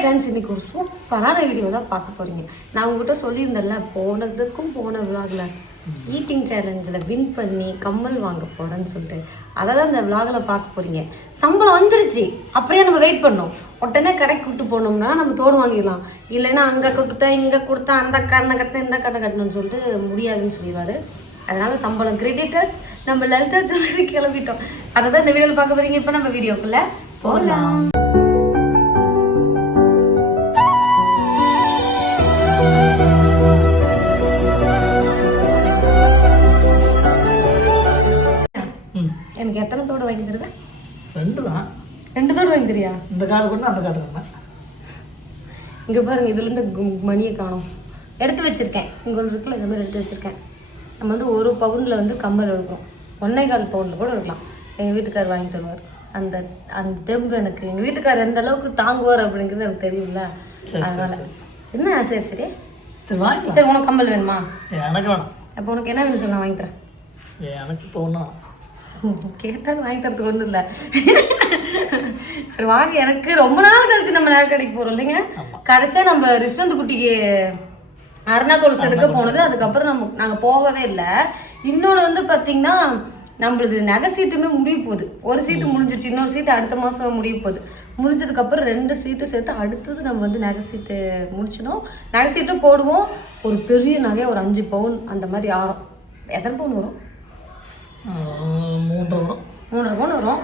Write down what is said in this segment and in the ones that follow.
Friends இன்றைக்கி ஒரு சூப்பரான வீடியோ தான் பார்க்க போகிறீங்க நான் உங்ககிட்ட சொல்லியிருந்தேன்ல போனதுக்கும் போன விளாகில் ஈட்டிங் சேலஞ்சில் வின் பண்ணி கம்மல் வாங்க போகிறேன்னு சொல்லிட்டு. அதை தான் இந்த விலாகில் பார்க்க போகிறீங்க சம்பளம் வந்துருச்சு. அப்படியே நம்ம வெயிட் பண்ணோம். உடனே கடைக்கு விட்டு போனோம்னா நம்ம தோடு வாங்கிடலாம். இல்லைன்னா அங்கே கொடுத்தா இங்கே கொடுத்தா அந்த கடனை கட்டினேன் இந்த கடனை கட்டணும்னு சொல்லிட்டு முடியாதுன்னு சொல்லிடுவார். அதனால் சம்பளம் கிரெடிட்டட் நம்ம லலிதா ஜுவல்லரி கிளம்பிட்டோம். அதை தான் இந்த வீடியோவில் பார்க்க போகிறீங்க இப்போ நம்ம வீடியோக்குள்ளே போகலாம் எனக்கு எத்தனை தோடு வாங்கி தருவேன் ரெண்டு தான். ரெண்டு தோடு வாங்கி தரியா? இந்த காது கொண்டு அந்த காது கொண்டு இங்க பாருங்க இதுல இருந்து கு- மணியை காணும். எடுத்து வச்சிருக்கேன். இங்க ஒன்று இருக்குல்ல இந்த மாதிரி எடுத்து வச்சிருக்கேன். நம்ம வந்து ஒரு பவுன்ல வந்து கம்மல் எடுக்கிறோம் ஒன்னே கால் பவுன்ல கூட எடுக்கலாம். எங்க வீட்டுக்கார் வாங்கி தருவார். அந்த அந்த தெம்பு எனக்கு எங்க வீட்டுக்கார் எந்த அளவுக்கு தாங்குவார் அப்படிங்கிறது எனக்கு அதனால. என்ன சரி சரி. சரி உனக்கு கம்மல் வேணுமா? எனக்கு வேணாம். அப்போ உனக்கு என்ன வேணும் சொல்லி நான் வாங்கி தரேன். எனக்கு இப்போ ஒன்றும் கேட்டாலும் வாங்கி தரதுக்கு ஒன்றும் இல்லை. சரி வாங்க. எனக்கு ரொம்ப நாள் கழிச்சு நம்ம நேரம் கடைக்கு போகிறோம் இல்லைங்க? கடைசியாக நம்ம ரிஷ்வந்த் குட்டிக்கு அருணா கொலுசு எடுக்க போனது. அதுக்கப்புறம் நம்ம நாங்கள் போகவே இல்லை. இன்னொன்று வந்து பார்த்தீங்கன்னா நம்மளுது நகை சீட்டுமே முடிய போகுது. ஒரு சீட்டு முடிஞ்சிருச்சு இன்னொரு சீட்டு அடுத்த மாதம் முடிய போகுது. முடிஞ்சதுக்கப்புறம் ரெண்டு சீட்டு சேர்த்து அடுத்தது நம்ம வந்து நகை சீட்டு முடிச்சிடும் நகை சீட்டும் போடுவோம். ஒரு பெரிய நகை ஒரு அஞ்சு பவுன் அந்த மாதிரி ஆகும் எத்தனை பவுன் வரும்?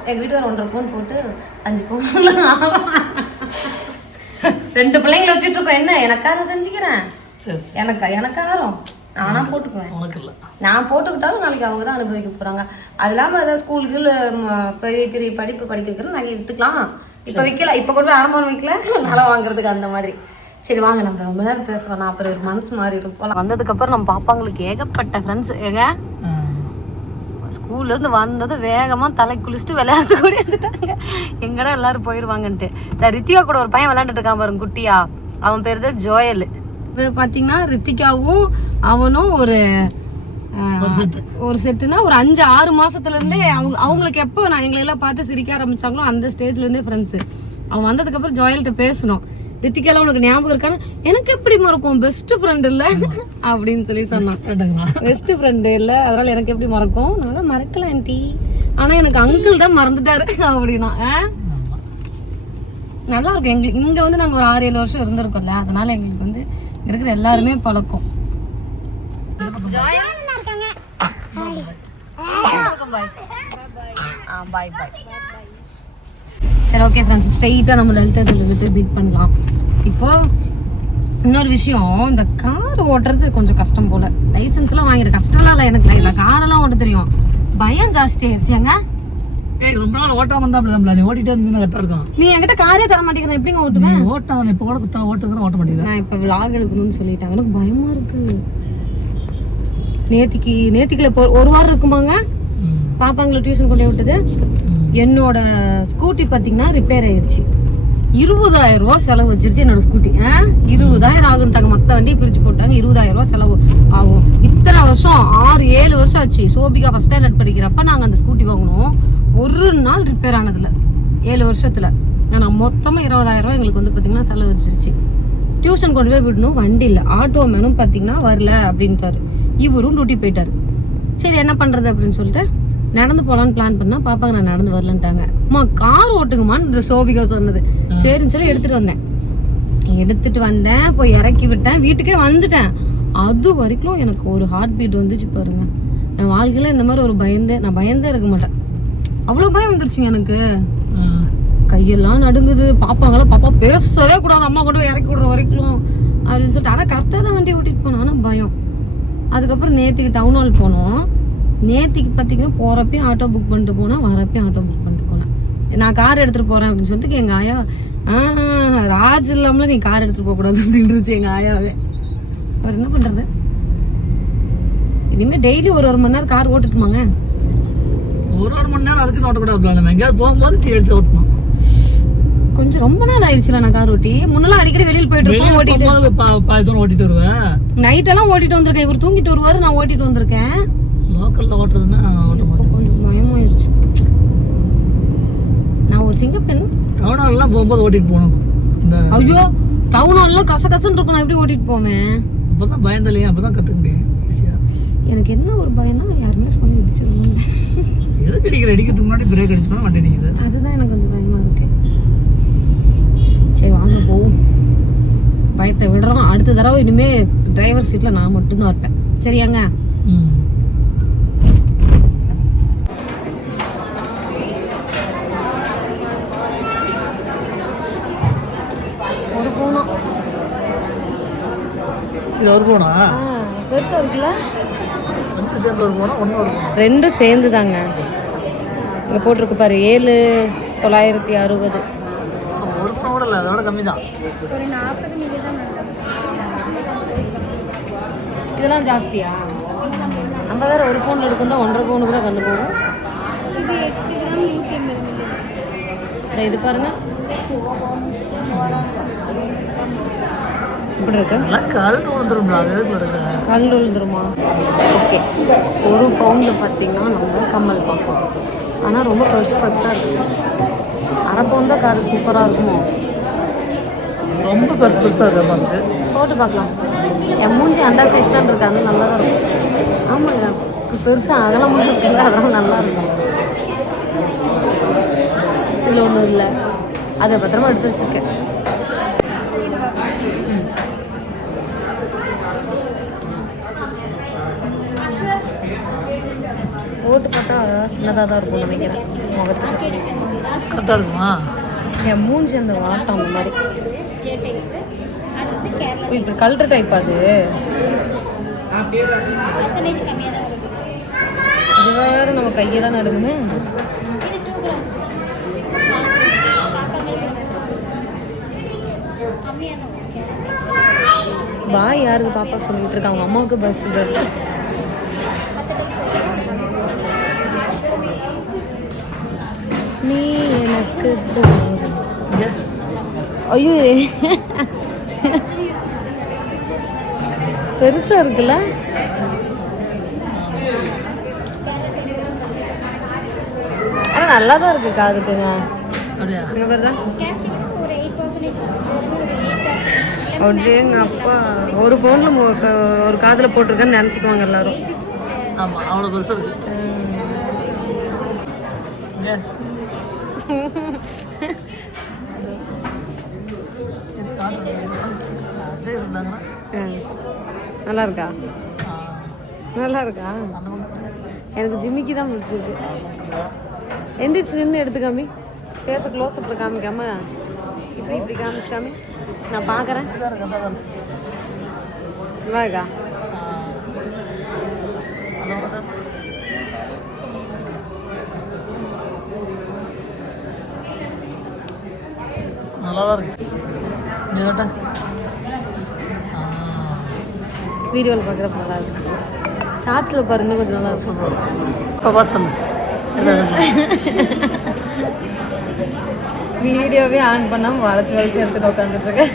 எங்கள் வீட்டுக்கார ஒன்றரை பவுன் போட்டு அஞ்சு ஆகும் ரெண்டு பிள்ளைங்கள வச்சுட்டு இருக்கோம். என்ன? எனக்காக செஞ்சுக்கிறேன். சரி எனக்கு எனக்காரம் நானா போட்டுக்குவேன். உனக்கு இல்லை. நான் போட்டுக்கிட்டாலும் நாளைக்கு அவங்க தான் அனுபவிக்க போறாங்க. அது இல்லாமல் ஏதாவது ஸ்கூலுக்கு பெரிய பெரிய படிப்பு படிக்க வைக்கிறோம் நாங்கள் விற்றுக்கலாம் இப்போ விற்கல இப்போ கொண்டு போய் அடமானம் வைக்கல. நிலம் வாங்குறதுக்கு அந்த மாதிரி. சரி வாங்க. நம்ம ரொம்ப நேரம் பேசுவோம் நான் அப்புறம் ஒரு மனசு மாறி இருப்போம் வந்ததுக்கப்புறம் நம்ம பாப்பாங்களுக்கு ஏகப்பட்ட ஃப்ரெண்ட்ஸ் ஏங்க? ஸ்கூல்ல இருந்து வந்ததும் வேகமா தலை குளிச்சுட்டு விளையாடுறது கூட இருந்துட்டாங்க எங்கடா எல்லாரும் போயிருவாங்கன்ட்டு. இந்த ரித்திகா கூட ஒரு பையன் விளையாண்டுட்டு இருக்கான் பாருங்க குட்டியா. அவன் பேர் தான் ஜோயல். இப்போ பார்த்தீங்கன்னா ரித்திகாவும் அவனும் ஒரு ஒரு செட்டு. ஒரு செட்டுனா ஒரு அஞ்சு ஆறு மாசத்துல இருந்தே அவங்க அவங்களுக்கு எப்போ நான் எங்களை எல்லாம் பார்த்து சிரிக்க ஆரம்பிச்சாங்களோ அந்த ஸ்டேஜ்ல இருந்தே ஃப்ரெண்ட்ஸ் அவன் வந்ததுக்கு அப்புறம் ஜோயல்கிட்ட பேசணும். ரித்திகாலாம் உனக்கு ஞாபகம் இருக்கான்னு எனக்கு எப்படி மறக்கும் பெஸ்ட் ஃப்ரெண்ட் இல்ல. அப்படின்னு சொல்லி சொன்னான். பெஸ்ட் ஃப்ரெண்டு இல்ல. அதனால எனக்கு எப்படி மறக்கும்? நான் மறக்கல ஆண்டி ஆனா எனக்கு அங்கிள் தான் மறந்துட்டாரு அப்படின்னா நல்லா இருக்கும். எங்களுக்கு இங்க வந்து நாங்க ஒரு ஆறு ஏழு வருஷம் இருந்திருக்கோம்ல. அதனால எங்களுக்கு வந்து இங்க இருக்கிற எல்லாருமே பழக்கம். சரி ஓகே ஃப்ரெண்ட்ஸ் ஸ்ட்ரைட்டாக நம்ம லலிதா சொல்லிட்டு பீட் பண்ணலாம். இப்போ இன்னொரு விஷயம் இந்த கார் ஓட்டுறது கொஞ்சம் கஷ்டம் போல. லைசன்ஸ் எல்லாம் வாங்கிருக்கேன் கஷ்டம்லாம் இல்லை எனக்கு இல்லை. காரெல்லாம் ஓட்ட தெரியும். பயம் ஜாஸ்தி ஆயிடுச்சுங்க ஏய் ரொம்ப நாள் ஓட்டாம இருந்தா நம்மள. நீ ஓட்டிட்டே இருந்தா கரெக்டாக இருக்கும். நீ என்கிட்ட காரே தர மாட்டேங்கிறேன். எப்படிங்க ஓட்டுவேன் ஓட்டாம இப்போ கூட குத்தா ஓட்டுக்கிற ஓட்ட மாட்டேங்குது நான் இப்போ விலாக் எடுக்கணும்னு சொல்லிட்டேன். எனக்கு பயமா இருக்கு. நேத்திக்கு நேத்திக்குல ஒரு வாரம் இருக்குமாங்க. பாப்பாங்களை டியூஷன் கொண்டு விட்டது. என்னோட ஸ்கூட்டி பார்த்தீங்கன்னா ரிப்பேர் ஆயிடுச்சு இருபதாயிரம் ரூபா செலவு வச்சிருச்சு என்னோட ஸ்கூட்டி ஆ? இருபதாயிரம் ஆகுன்ட்டாங்க மற்ற வண்டியை பிரிச்சு போட்டாங்க. இருபதாயிரம் ரூபா செலவு ஆகும். இத்தனை வருஷம் ஆறு ஏழு வருஷம் ஆச்சு. சோபிகா ஃபர்ஸ்ட் ஸ்டாண்டர்ட் படிக்கிறப்ப நாங்கள் அந்த ஸ்கூட்டி வாங்கினோம். ஒரு நாள் ரிப்பேர் ஆனதில்ல. ஏழு வருஷத்துல. ஆனால் மொத்தமாக இருபதாயிரம் ரூபா எங்களுக்கு வந்து பார்த்திங்கன்னா செலவு வச்சிருச்சு. டியூஷன் கொண்டு போய் விடணும். வண்டி இல்லை. ஆட்டோ மேனும் பார்த்தீங்கன்னா வரல அப்படின்ட்டாரு. இவரும் டூட்டி போயிட்டாரு. சரி என்ன பண்றது அப்படின்னு சொல்லிட்டு நடந்து போலான்னு பிளான் பண்ணா பாப்பாங்க நான் நடந்து வரலன்ட்டாங்க. அம்மா கார் ஓட்டுங்கம்மான்னு சோபிகா சொன்னது. சரின்னு சொல்லி எடுத்துட்டு வந்தேன். எடுத்துட்டு வந்தேன் போய் இறக்கி விட்டேன். வீட்டுக்கே வந்துட்டேன். அது வரைக்கும் எனக்கு ஒரு ஹார்ட் பீட் வந்துச்சு பாருங்க. என் வாழ்க்கையில இந்த மாதிரி ஒரு பயந்தே நான் பயந்தே இருக்க மாட்டேன். அவ்வளோ பயம் வந்துருச்சுங்க எனக்கு. கையெல்லாம் நடுங்குது. பாப்பாங்களாம் பாப்பா பேசவே கூடாது. அம்மா கொண்டு போய் இறக்கி விடுற வரைக்கும் அப்படின்னு சொல்லிட்டு. ஆனால் கரெக்டாக தான் வண்டி ஓட்டிட்டு போனோம் ஆனால் பயம். அதுக்கப்புறம் நேற்றுக்கு டவுன் ஹால் போனோம். நேற்றுக்கு பார்த்தீங்கன்னா போகிறப்பையும் ஆட்டோ புக் பண்ணிட்டு போனேன் வரப்பையும் ஆட்டோ புக் பண்ணிட்டு போனேன். நான் கார் எடுத்துகிட்டு போகிறேன் அப்படின்னு சொல்லிட்டு எங்கள் ஆயா ராஜ் இல்லாமல் நீ கார் எடுத்துகிட்டு போகக்கூடாது அப்படின்ருச்சு எங்கள் ஆயாவே. அவர் என்ன பண்ணுறது இனிமேல் டெய்லி ஒரு ஒரு மணி நேரம் கார் ஓட்டுட்டுமாங்க? ஒரு ஒரு மணி நேரம் அதுக்குன்னு ஓட்டக்கூடாது நம்ம எங்கேயாவது போகும்போது எடுத்து ஓட்டணும். கொஞ்சம் ரொம்ப நாள் ஆயிடுச்சுல நான் கார் ஓட்டி. முன்னெல்லாம் அடிக்கடி வெளியில் போயிட்டு இருப்போம் ஓட்டிட்டு ஓட்டிட்டு வருவேன். நைட் எல்லாம் ஓட்டிட்டு வந்திருக்கேன். இவர் தூங்கிட்டு வருவாரு நான் ஓட்டிட்டு வந்திருக்கேன். லோக்கலில் ஓட்டுறதுன்னா கொஞ்சம் பயமாயிருச்சு. நான் ஒரு சிங்கப்பெண். பெண் டவுன் ஹால்லாம் போகும்போது ஓட்டிட்டு போனோம் ஐயோ டவுன் ஹால்லாம் கச கசன்னு இருக்கும். நான் எப்படி ஓட்டிட்டு போவேன்? அப்போ தான் பயந்தலையே அப்போ தான் கற்றுக்க முடியும். ஈஸியாக எனக்கு என்ன ஒரு பயம்னா யாருமே பண்ணி இடிச்சிடணும் எதுக்கு அடிக்கிற? அடிக்கிறதுக்கு முன்னாடி பிரேக் அடிச்சோம்னா வண்டி நிற்கிது அதுதான் எனக்கு கொஞ்சம் பயமாக இருக்கு. சரி வாங்க போவோம். பயத்தை விடுறோம். அடுத்த தடவை இனிமேல் டிரைவர் சீட்டில் நான் மட்டும்தான் இருப்பேன். சரியாங்க? ம். இது ஒரு இருக்குல்ல? ரெண்டு சேர்ந்து ஒரு ஒன்று ஒரு ரெண்டும் சேர்ந்து தாங்க இங்கே போட்டிருக்கு பாரு ஏழு தொள்ளாயிரத்தி அறுபது. ஒரு போன கூட இல்லை அதோட கம்மி தான். இதெல்லாம் ஜாஸ்தியா? நம்ம வேற ஒரு பவுன் எடுக்கும் தான் ஒன்றரை பவுனுக்கு தான் கண்டு போகும். இது பாருங்க. இப்படி இருக்கு? எதுக்கு எடுக்க கல் விழுந்துருமா ஓகே. ஒரு பவுண்டில் பார்த்தீங்கன்னா நம்ம கம்மல் பார்ப்போம் ஆனால் ரொம்ப பெருசு பெருசாக இருக்கு. அரை தான் காது சூப்பராக இருக்குமோ? ரொம்ப பெருசு பெருசாக இருக்க போட்டு பார்க்கலாம். என் மூஞ்சி அண்டா சைஸ் தான் இருக்கு அது நல்லா தான் இருக்கும் ஆமாங்க. பெருசாக அகலமாக இருக்குல்ல அதெல்லாம் நல்லா இருக்கும் இதில் ஒன்றும் இல்லை. அதை பத்திரமா எடுத்து வச்சிருக்கேன். போட்டு பார்த்தா சின்னதாக தான் இருக்கும் நினைக்கிறேன் முகத்துக்கு கரெக்டாக இருக்குமா? என் மூஞ்சி அந்த வாட்டம் அந்த மாதிரி இப்படி கல்ற டைப் அது? இது வேற நம்ம கையெல்லாம் நடுங்குமே பாய் யாருக்கு பாப்பா சொல்லிட்டு இருக்கா? அவங்க அம்மாவுக்கு பஸ் சொல்லிட்டு நீ எனக்கு ஐயோ. பெருசா இருக்குல்ல? ஆனா நல்லா தான் இருக்கு காதுக்குங்க. அப்படியா? இங்க வருதா அப்படியே எங்க அப்பா ஒரு க- ஒரு காதுல போட்டிருக்கேன்னு நினைச்சுக்குவாங்க எல்லாரும். ஆமாம் அவ்வளோ பெருசாக இருக்கு இங்கே அப்படியே இருந்தாங்கன்னா ம். நல்லா இருக்கா ஆ, நல்லா இருக்கா அந்த பக்கம் எனக்கு ஜிம்மிக்கு தான் பிடிச்சிருக்கு எந்திரிச்சு நின்று எடுத்து காமி பேச க்ளோஸ் அப்பில் காமிக்காம இப்படி இப்படி காமிச்சு காமி நான் பார்க்குறேன் கரெக்டாக இருக்கு கரெக்டாக இருக்கு வாக்கா ஆ, அந்த பக்கம் நல்லா தான் இருக்கு இங்கே கேட்ட வீடியோவில் பார்க்குறப்ப நல்லா இருக்கு. ஷார்ட்ஸில் பாரு இன்னும் கொஞ்சம் நல்லா இருக்கும். வீடியோவே ஆன் பண்ணாமல் வளைச்சி வளைச்சி எடுத்துட்டு உட்காந்துட்டு இருக்கேன்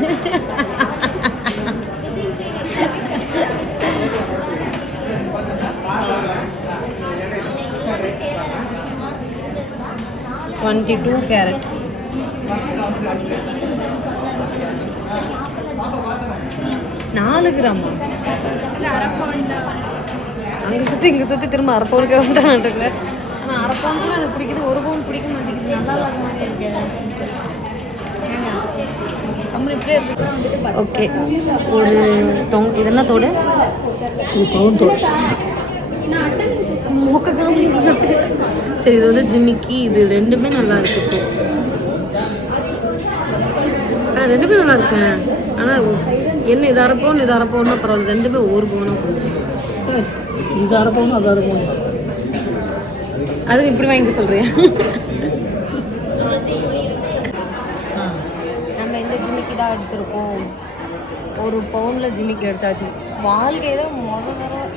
டுவெண்ட்டி டூ கேரட் நாலு கிராமா? அங்கே சுற்றி இங்கே சுற்றி திரும்ப அரை பவுனுக்கே வந்துட்டான்ட்டு ஆனால் அரை பவுனுக்கு எனக்கு பிடிக்குது. ஒரு பவுன் பிடிக்க மாட்டேங்குது. நல்லா இல்லாத மாதிரி இருக்கு. ஓகே. ஒரு தொங் இது என்ன தோடு? மூக்க சரி இது வந்து ஜிம்மிக்கி இது ரெண்டுமே நல்லா இருக்கு ரெண்டுமே நல்லா இருக்கு. ஆனால் என்ன இது அரை பவுன் இது அரை பவுன்னா பரவாயில்ல ரெண்டுமே ஒரு பவுனாக போச்சு. இது அரை பவுன் அது அரை பவுன் அது இப்படி வாங்கி சொல்றியா? நம்ம இந்த ஜிமிக்கி தான் எடுத்திருக்கோம். ஒரு பவுனில் ஜிமிக்கி எடுத்தாச்சு. வாழ்க்கையில முத தடவை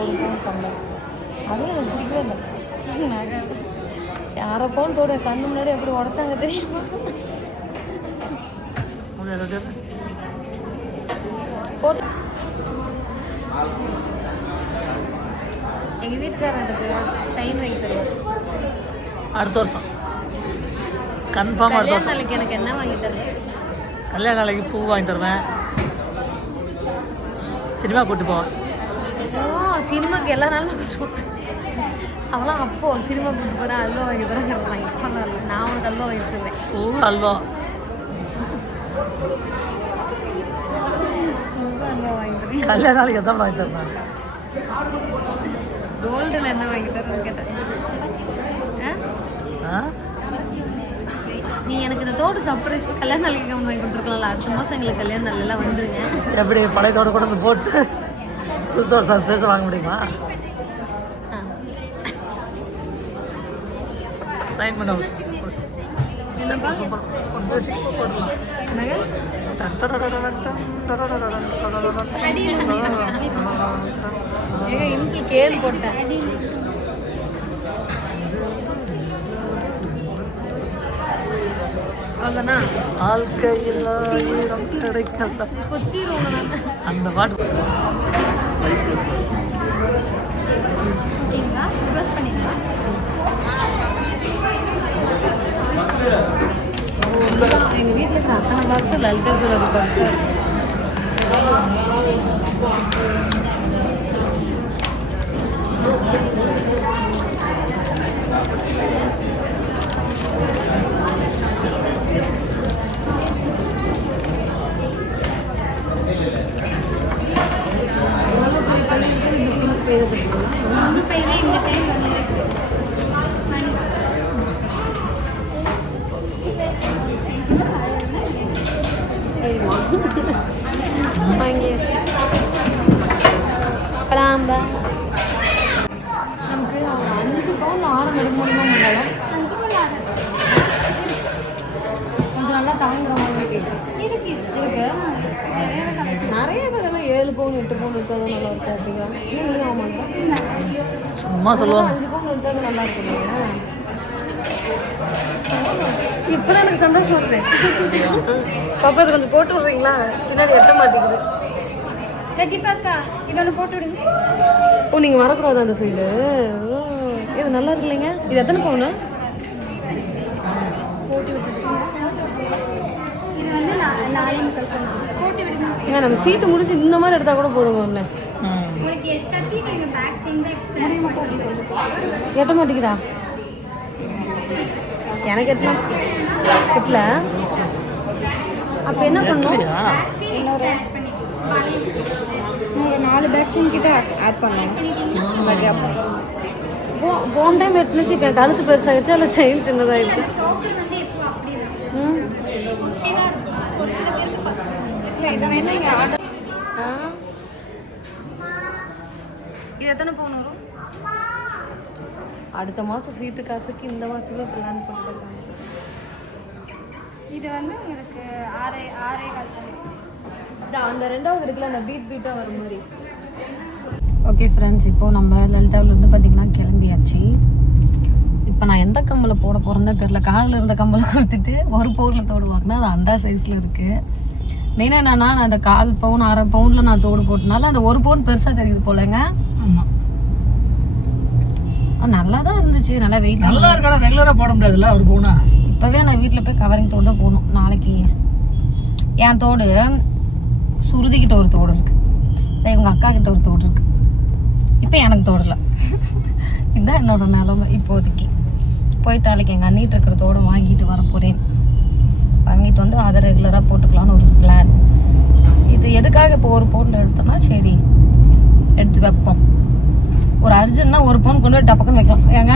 ஒரு பவுன் பண்ணேன் அதுவும் எனக்கு பிடிக்கவே இல்லை. நகை அரை பவுன் தோட கண்ணு முன்னாடி எப்படி உடைச்சாங்க தெரியுமா அப்படியே அதை கேட்டு. போட்டு எங்கள் வீட்டுக்காரர் எனக்கு ஷைன் வாங்கி தருவார். அடுத்த வருஷம். கன்ஃபார்மாக அடுத்த வருஷம். நாளைக்கு எனக்கு என்ன வாங்கி தருவேன் கல்யாண நாளைக்கு பூ வாங்கி தருவேன். சினிமா கூட்டு போவேன். ஓ சினிமாக்கு எல்லா நாளும் கூட்டு போவேன். அவெல்லாம் அப்போ சினிமா கூட்டு போகிறேன் அல்வா வாங்கி தரேன் நான் உனக்கு அல்வா வாங்கி வச்சிருவேன் பூ அல்வா அல்வா வாங்கி தரேன் கல்யாண நாளைக்கு எதாவது வாங்கி தருவேன் கோல்டில் என்ன வாங்கி தரேன்னு கேட்டேன் நீ எனக்கு இந்த தோடு சர்ப்ரைஸ் கல்யாண நாளைக்கு வாங்கி கொடுத்துருக்கலாம்ல அடுத்த மாதம் எங்களுக்கு கல்யாண நாள் எல்லாம் வந்துருங்க எப்படி பழையத்தோட கூட வந்து போட்டு புதுத்தோட சர்ப்ரைஸ் வாங்க முடியுமா. சைன் பண்ண. என்னப்பா? ஒரு போடலாம் இன்சில் கேள் போட்டேன் வாழ்க்கையில் ஆயிரம் கிடைக்கல அந்த பாட்டு எங்கள் வீட்டில் இருந்த அத்தனை பாக்ஸு லலிதா ஜுவல்லரி பாக்ஸு எவ்வளோ பெரிய பையன் இருக்கு, இந்த பிங்க் பையன் பார்த்தீங்களா சரிம்மா வாங்கியாச்சு அப்புறம் நமக்கு ஒரு அஞ்சு பவுன் ஆரம் எடுக்க முடியுமா முடியல கொஞ்சம் நல்லா தாங்குற மாதிரி இருக்கு இருக்கு நிறைய பேரெல்லாம் ஏழு பவுன் எட்டு பவுன் எடுத்தால் நல்லா இருக்கும் சும்மா சொல்லுவாங்க அஞ்சு பவுன் எடுத்தால் நல்லா இருக்கும்? இப்பதான் எனக்கு சந்தோஷம் வருது. பாப்பா இது கொஞ்சம் போட்டு விடுறீங்களா? பின்னாடி எட்ட மாட்டேங்குது. பிரதீபாக்கா இது ஒன்று போட்டு விடுங்க. ஓ நீங்கள் வரக்கூடாது அந்த சைடு இது நல்லா இருக்கு இல்லைங்க. இது எத்தனை பவுனு? ஏங்க நம்ம சீட்டு முடிச்சு இந்த மாதிரி எடுத்தால் கூட போதும் ஒன்று ம். உங்களுக்கு எட்டாக்கி நீங்கள் பேக் செயின் தான் எக்ஸ்ட்ரா போட்டு விடுங்க எட்ட மாட்டேங்குதா எனக்கு எட்டலாம் எட்டல? அப்போ என்ன பண்ணும் ஒரு நாலு செயின் கிட்ட ஆட் பண்ணேன் போ போன டைம் எட்டுனுச்சு இப்போ கழுத்து பெருசாகிடுச்சு அதில் செயின் சின்னதாகிடுச்சு அந்த பேருக்கு இதை எத்தனை பவுன் வரும்? அடுத்த மாதம் சீட்டு காசுக்கு இந்த மாதமே பிளான் பண்ணிருக்காங்க இது வந்து உங்களுக்கு ஆறே ஆறே கால் அந்த ரெண்டாவது இருக்குல்ல அந்த பீட் பீட்டாக வர மாதிரி. ஓகே ஃப்ரெண்ட்ஸ் இப்போ நம்ம லலிதாவிலேருந்து பார்த்தீங்கன்னா கிளம்பியாச்சு. இப்போ நான் எந்த கம்பலை போட போகிறேன்னு தெரில காதில் இருந்த கம்பலை கொடுத்துட்டு ஒரு பவுனில் தோடு வாங்கினா அது அந்த சைஸில் இருக்குது மெயினாக என்னன்னா நான் அந்த கால் பவுன் அரை பவுனில் நான் தோடு போட்டனால அந்த ஒரு பவுன் பெருசாக தெரியுது போலங்க. நல்லா தான் இருந்துச்சு. நல்லா வெயிட் நல்லா இருக்கா ரெகுலராக போட முடியாதுல்ல? ஒரு பூனா? இப்போவே நான் வீட்டில் போய் கவரிங் தோடு தான் போகணும் நாளைக்கு என் தோடு சுருதிக்கிட்ட ஒரு தோடு இருக்கு. இவங்க அக்கா கிட்ட ஒரு தோடு இருக்கு. இப்போ எனக்கு தோடு இல்லை. இதுதான் என்னோட நிலைமை இப்போதைக்கு. போயிட்டு நாளைக்கு எங்கள் அண்ணிட்டு இருக்கிற தோடு வாங்கிட்டு வர போகிறேன் வாங்கிட்டு வந்து அதை ரெகுலராக போட்டுக்கலாம்னு ஒரு பிளான் இது எதுக்காக இப்போ ஒரு பவுண்டில் எடுத்தோம்னா சரி எடுத்து வைப்போம். ஒரு அர்ஜென்ட்னா ஒரு பவுன் கொண்டு போய் டப்பக்குன்னு வைக்கலாம். ஏங்க?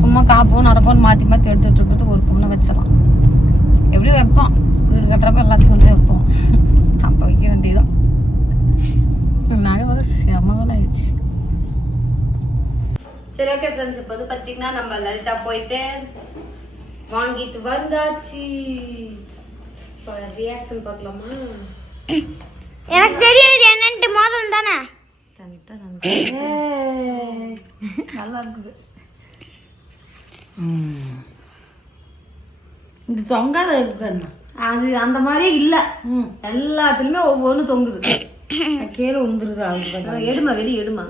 சும்மா கா பவுன் அரை பவுன் மாற்றி மாற்றி எடுத்துட்டு இருக்கிறது ஒரு பவுனை வச்சிடலாம். எப்படியும் வைப்போம்? வீடு கட்டுறப்ப எல்லாத்தையும் கொண்டு வைப்போம். அப்போ வைக்க வேண்டியதுதான். நகை வந்து செம வேலை ஆயிடுச்சு. சரி ஓகே ஃப்ரெண்ட்ஸ் இப்போ வந்து பார்த்தீங்கன்னா நம்ம லலிதா போயிட்டு வாங்கிட்டு வந்தாச்சு. இப்போ ரியாக்ஷன் பார்க்கலாமா? எனக்கு தெரியும் இது என்னன்ட்டு மோதல் தானே? தனித்தா நல்லா இருக்குது. இது தொங்காத இருக்குதுண்ணா அது அந்த மாதிரியே இல்லை. எல்லாத்துலேயுமே ஒவ்வொன்று தொங்குது. கீழே விழுந்துருது அது எடுமா வெளியே எடுமா.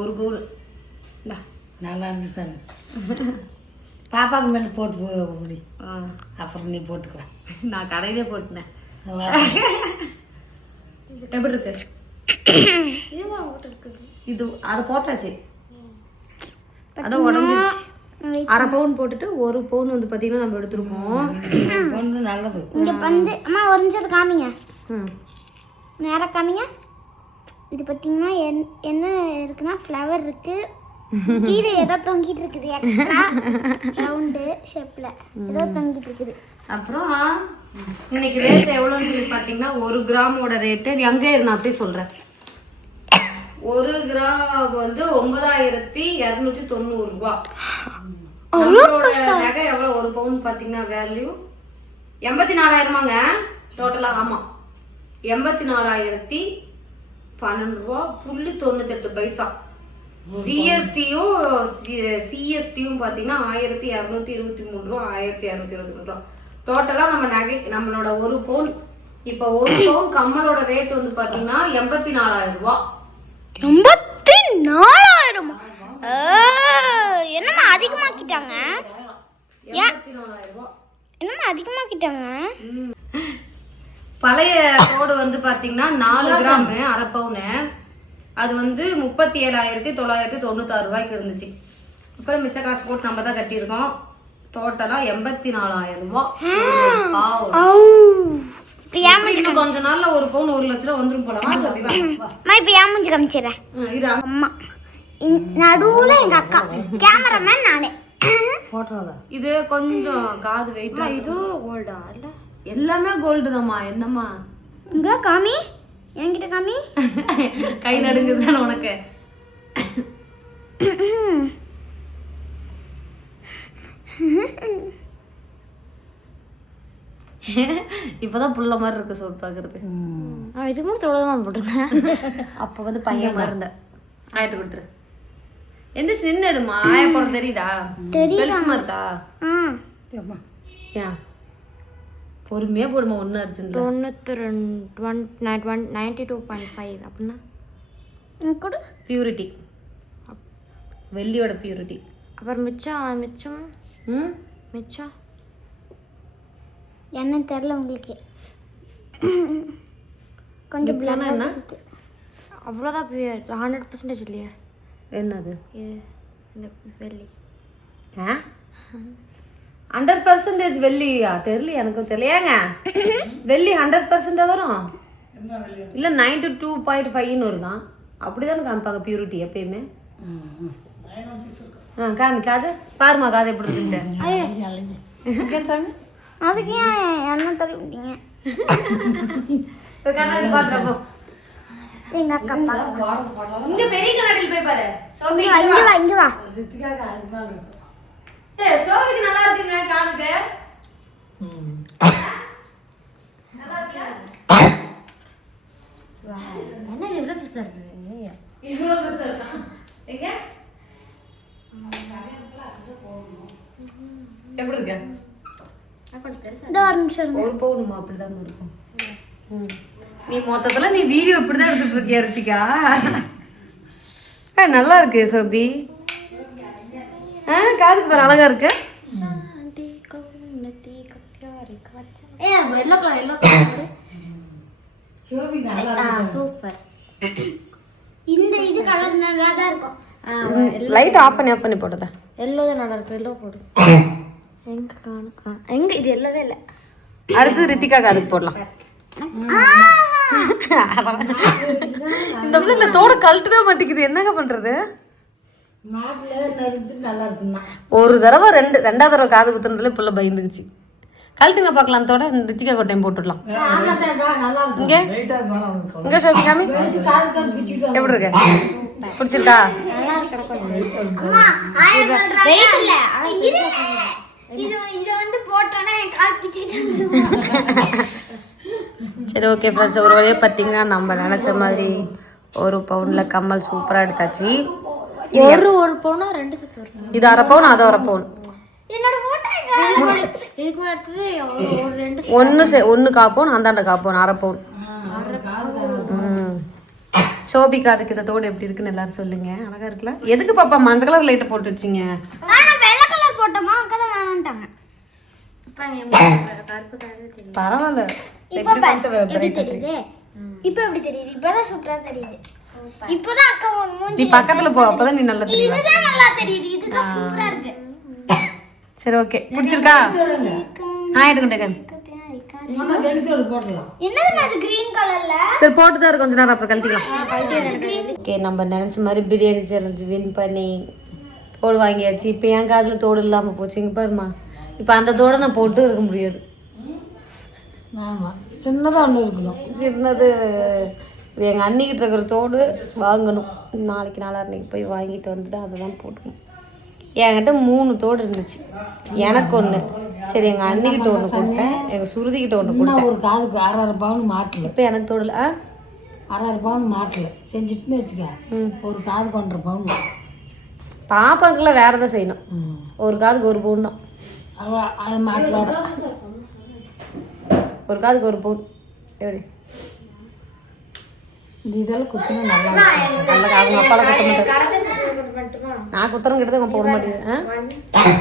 ஒரு பவுல் இந்தா. நல்லா இருந்துச்சு சாமி. பாப்பாக்கு மேலே போட்டு முடி அப்புறம் நீ போட்டுக்கோ. நான் கடையிலே போட்டுனேன். எப்படி இருக்கு இருக்குது இது அது போட்டாச்சு. அதான் உடஞ்சிருச்சு. அரை பவுன் போட்டுட்டு ஒரு பவுன் வந்து பார்த்தீங்கன்னா நம்ம எடுத்துருக்கோம். பொண்ணு நல்லது. இங்க பஞ்சு அம்மா ஒரு நிமிஷம் காமிங்க. ம். நேரா காமிங்க. இது பார்த்தீங்கன்னா என் என்ன இருக்குன்னா ஃப்ளவர் இருக்கு. கீழே ஏதோ தொங்கிட்டு இருக்குது எக்ஸ்ட்ரா ரவுண்டு ஷேப்ல ஏதோ தொங்கிட்டு இருக்குது. அப்புறம்? இன்னைக்கு ரேட் எவ்வளோன்னு சொல்லி பார்த்தீங்கன்னா ஒரு கிராமோட ரேட்டு நீ அங்கே இரு, நான் அப்படியே சொல்கிறேன் ஒரு கிராம் வந்து ஒன்பதாயிரத்தி இரநூத்தி தொண்ணூறு ரூபா. நம்மளோட நகை எவ்வளோ ஒரு பவுன் பார்த்தீங்கன்னா வேல்யூ எண்பத்தி நாலாயிரமாங்க டோட்டலாக ஆமாம் எண்பத்தி நாலாயிரத்தி பன்னெண்டு ரூபா புள்ளி தொண்ணூத்தெட்டு பைசா. ஜிஎஸ்டியும் சிஎஸ்டியும் பார்த்தீங்கன்னா ஆயிரத்தி இரநூத்தி இருபத்தி மூணு ரூபா ஆயிரத்தி இரநூத்தி இருபத்தி மூணு ரூபா. டோட்டலாக நம்ம நகை நம்மளோட ஒரு பவுன் இப்போ ஒரு பவுன் கம்மலோட ரேட் வந்து பார்த்தீங்கன்னா எண்பத்தி நாலாயிரம் ரூபா எண்பத்தி நாலாயிரம் என்னம்மா அதிகமாக்கிட்டாங்க என்னம்மா அதிகமாக்கிட்டாங்க? பழைய தோடு வந்து பாத்தீங்கன்னா நாலு கிராம் அரை பவுனு அது வந்து முப்பத்தி ஏழாயிரத்தி தொள்ளாயிரத்தி தொண்ணூத்தாறு ரூபாய்க்கு இருந்துச்சு. அப்புறம் மிச்ச காசு போட்டு நம்ம தான் கட்டியிருக்கோம். டோட்டலா எண்பத்தி நாலாயிரம் ரூபாய் இன்னும் கொஞ்ச நாள்ல ஒரு பவுன் ஒரு லட்ச ரூபா வந்துரும் போல. வா சோபி, வா. அம்மா இப்போ ஏன் மூஞ்சி காமிச்சிடுறேன் இது அம்மா நடுவில் எங்கள் அக்கா கேமராமேன் நானே. இது கொஞ்சம் காது வெயிட் இது கோல்டா இல்ல. எல்லாமே கோல்டு தாம்மா. என்னம்மா? இங்கே காமி. என்கிட்ட காமி. கை நடுங்குது தானே உனக்கு. இப்பதான் புள்ள மாதிரி இருக்கு சோப்பு பாக்குறது. இதுக்கு முன்னாடி தொழில் போட்டிருந்தேன். அப்போ வந்து பையன் மாதிரி இருந்தேன் ஆயிட்டு கொடுத்துரு. எந்திரிச்சு நின்னுடுமா? ஆய போறது தெரியுதா? வெளிச்சமா இருக்கா? ஏன் பொறுமையா போடுமா ஒன்னும் அர்ஜென்ட்ல தொண்ணூற்றி ரெண்டு one one ninety two point five அப்படின்னா கொடு. பியூரிட்டி வெள்ளியோட பியூரிட்டி அப்புறம் மிச்சம் மிச்சம்? ம் மிச்சம். என்னன்னு தெரில உங்களுக்கு. கொஞ்சம் மிச்சம்னா என்ன? அவ்வளோதான் ஹண்ட்ரட் பர்சன்டேஜ் இல்லையா. என்னது? இது இந்த வெள்ளி. ஆ? ஹண்ட்ரட் பர்சன்டேஜ் வெள்ளியா? தெரியல எனக்கும் தெரியலையாங்க வெள்ளி ஹண்ட்ரட் பர்சன்ட் வரும்? இல்லை நைன்டி டூ பாயிண்ட் ஃபைவ்னு வருதான் அப்படிதானே காமிப்பாங்க பியூரிட்டி எப்பயுமே. ஆ காமி காது பாருமா காது எப்படி இருக்குன்ட்டு அதுக்கு ஏன் எண்ணெய் தள்ளி விட்டீங்க? கண்ணாடி பாக்குறப்போ எங்கள் அக்கா பார்க்க இங்க பெரிய கண்ணாடியில் போய் பாரு. சோபி இங்கே வா இங்கே வா. இங்கே வா ரித்திகாக்கு அதுக்கு மேலே இருக்கும் ஏய் சோபிக்கு நல்லா இருக்குங்க காதுக்கு ம். நல்லா இருக்குல்ல? என்ன பெருசா இருக்கா? எங்க? எப்படி இருக்க? ஒரு பவுனுமா அப்படிதான் இருக்கும். ம். நீ மொத்தத்துல நீ வீடியோ இப்படிதான் எடுத்துட்டு இருக்கியா ரித்திகா? நல்லா இருக்கு சோபி. ஆ காதுக்கு பாரு அழகா இருக்கு. சூப்பர் இந்த இது கலர் நல்லா தான் இருக்கும். லைட் ஆஃப் பண்ணி ஆஃப் பண்ணி போட்டதா. எல்லோ தான் நல்லா இருக்கும் எல்லோ போடு. எங்க காணும்? ஆ எங்க? இது எல்லோவே இல்லை. அடுத்து ரித்திகா காதுக்கு போடலாம். இந்த பிள்ளை இந்த தோட கழட்டவே மாட்டேங்குது. என்னங்க பண்றது? ஒரு தடவை ரெண்டு ரெண்டாவது தடவை காது குத்துனதுல புள்ள பயந்துக்குச்சு. கழட்டுங்க பார்க்கலாம் தோட. இந்த ரித்திகா ஒரு டைம் போட்டுடலாம். ஆமா சார் நல்லா இருக்கும். இங்க? இங்க சோபி காமி எப்படி இருக்கு? பிடிச்சிருக்கா? வெயிட் இல்ல. ஆனா இது இது இது வந்து போட்டோன்னா என் கால் பிச்சுக்கிட்டு சரி ஓகே ஃப்ரெண்ட்ஸ் ஒரு வழியாக பார்த்தீங்கன்னா நம்ம நினச்ச மாதிரி ஒரு பவுனில் கம்மல் சூப்பராக எடுத்தாச்சு. இது ஒரு ஒரு பவுனா ரெண்டு இது அரை பவுன் அது அரை பவுன். என்னோட போட்டோ இதுக்கு முன்னாடி அடுத்தது ஒரு ஒரு ரெண்டு ஒன்று சே ஒன்று காப்போன் அந்தாண்ட காப்போன் அரை பவுன் ம். சோபிக்கு அதுக்கு இந்த தோடு எப்படி இருக்குன்னு எல்லாரும் சொல்லுங்க. அழகா இருக்குல்ல? எதுக்கு பாப்பா மஞ்சள் கலர் லைட்டை போட்டு வச்சிங்க? நான் வெள்ளை கலர் போட்டோமா? அக்கா தான் வேணான்ட்டாங்க. இப்போ என் கருப்பு கலர் தெரியும் பரவாயில்ல. இப்போ எப்படி தெரியுது? இப்போ எப்படி தெரியுது? இப்போதான் சூப்பரா தெரியுது. இப்போதான் அக்கா நீ பக்கத்துல போ அப்பதான் நீ நல்லா தெரியும். இதுதான் நல்லா தெரியுது. இதுதான் சூப்பரா இருக்கு. சரி ஓகே பிடிச்சிருக்கா? ஆ கலர்ல சரி போட்டு தான் இருக்கு கொஞ்ச நேரம் அப்புறம் கழட்டிக்கலாம். ஓகே நம்ம நினச்ச மாதிரி பிரியாணி சேலஞ்சு வின் பண்ணி தோடு வாங்கியாச்சு. இப்போ என் காதில் தோடு இல்லாமல் போச்சு. இங்கே பாருமா இப்போ அந்த தோடை நான் போட்டு இருக்க முடியாது. ஆமாம் சின்னதாக ஒன்று இருக்கணும். சின்னது எங்கள் அண்ணிக்கிட்ட இருக்கிற தோடு வாங்கணும். நாளைக்கு நாளான்னைக்கு போய் வாங்கிட்டு வந்துட்டு அதை தான் போட்டுக்கணும். என்கிட்ட மூணு தோடு இருந்துச்சு. எனக்கு ஒன்று சரி எங்கள் அண்ணிக்கிட்ட ஒன்று கொடுத்தேன். எங்கள் சுருதிக்கிட்ட ஒன்று கொடுத்தேன். இன்னும் ஒரு காதுக்கு அரை அரை பவுன் மாட்டல. இப்போ எனக்கு தோடில். ஆ? அரை அரை பவுன் மாட்டல. செஞ்சுட்டுன்னு வச்சுக்க ஒரு காதுக்கு ஒன்றரை பவுன் பாப்பாக்கெல்லாம் வேறு எதாவது செய்யணும். ம். ஒரு காதுக்கு ஒரு பவுன் தான். அவ அது மாட்டலோட ஒரு காதுக்கு ஒரு பவுன். எப்படி? இதெல்லாம் குத்தினா நல்லா இருக்கும். நல்ல அவங்க அப்பால குத்த மாட்டாரு நான் குத்துறேன் கிட்ட போட மாட்டேங்குது.